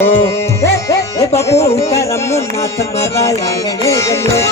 એ બાપુ કરમનો નાથ મારા આંગણે ગયો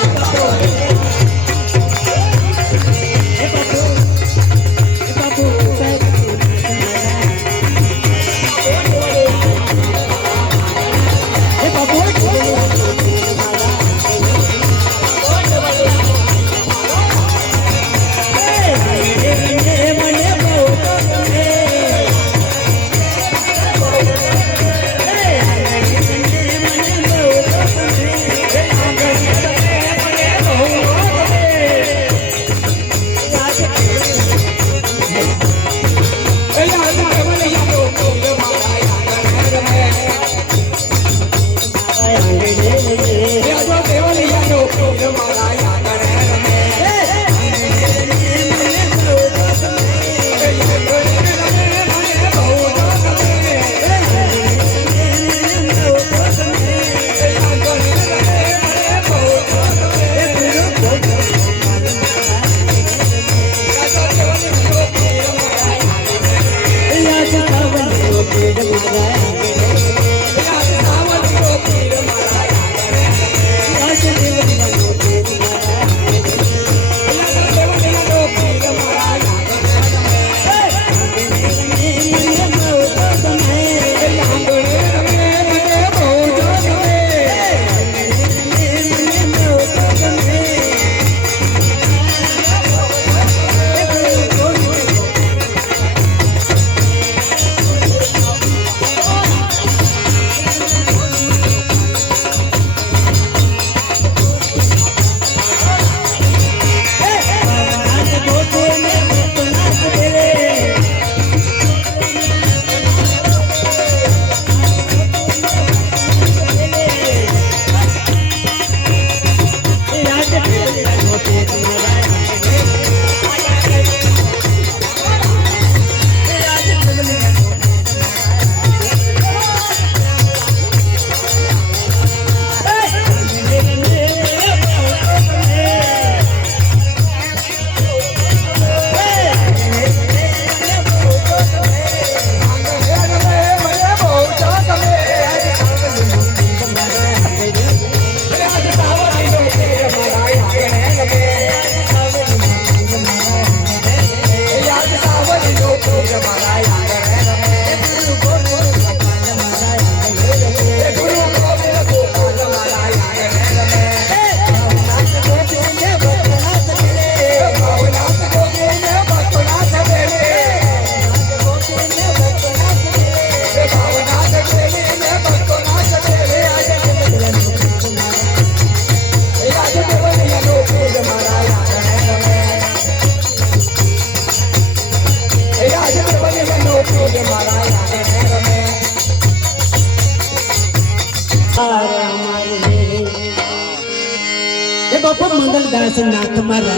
बापू मंगल दास नाथ मारा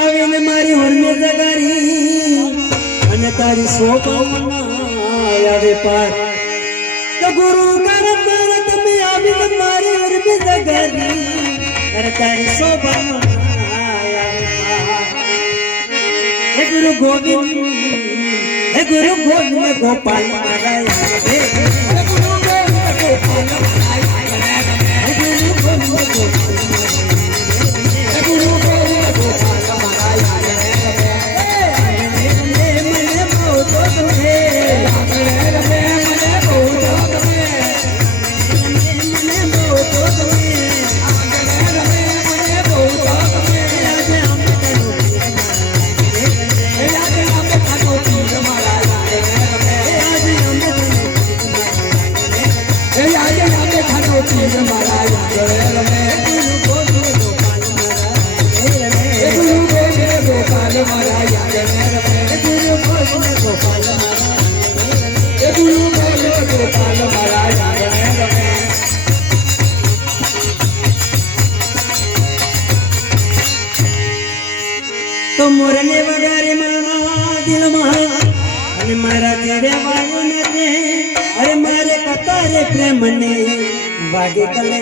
આવીને મારી હરમે જગારી અને તારી શોભામાં આવે પાર તો ગુરુ કરમ તમે આવીને મારી હરમે જગારી અને તારી શોભામાં આવે પાર હે ગુરુ ગોવિંદ ગોપાલ મારા હે ગુરુ ગોવિંદ ગોપાલ મારા હે ગુરુ ગોવિંદ તો મોરને વગારે મારા દિલમાં અને મારા તેરે વાયો નથી અરે મારે કતારે પ્રેમને વાગે કલે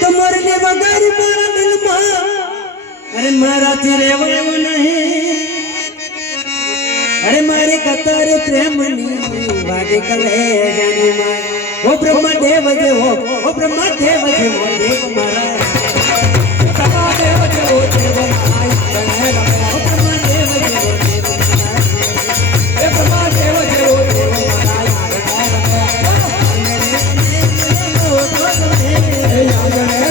તો મોરને વગારે મારા દિલમાં અરે મારા તેરે વાયો નહીં અરે મારે કતારે પ્રેમની વાગે કલે જાનમાં ઓ બ્રહ્મદેવ જેવો ઓ બ્રહ્મદેવ જેવો દેવ મારા Yeah.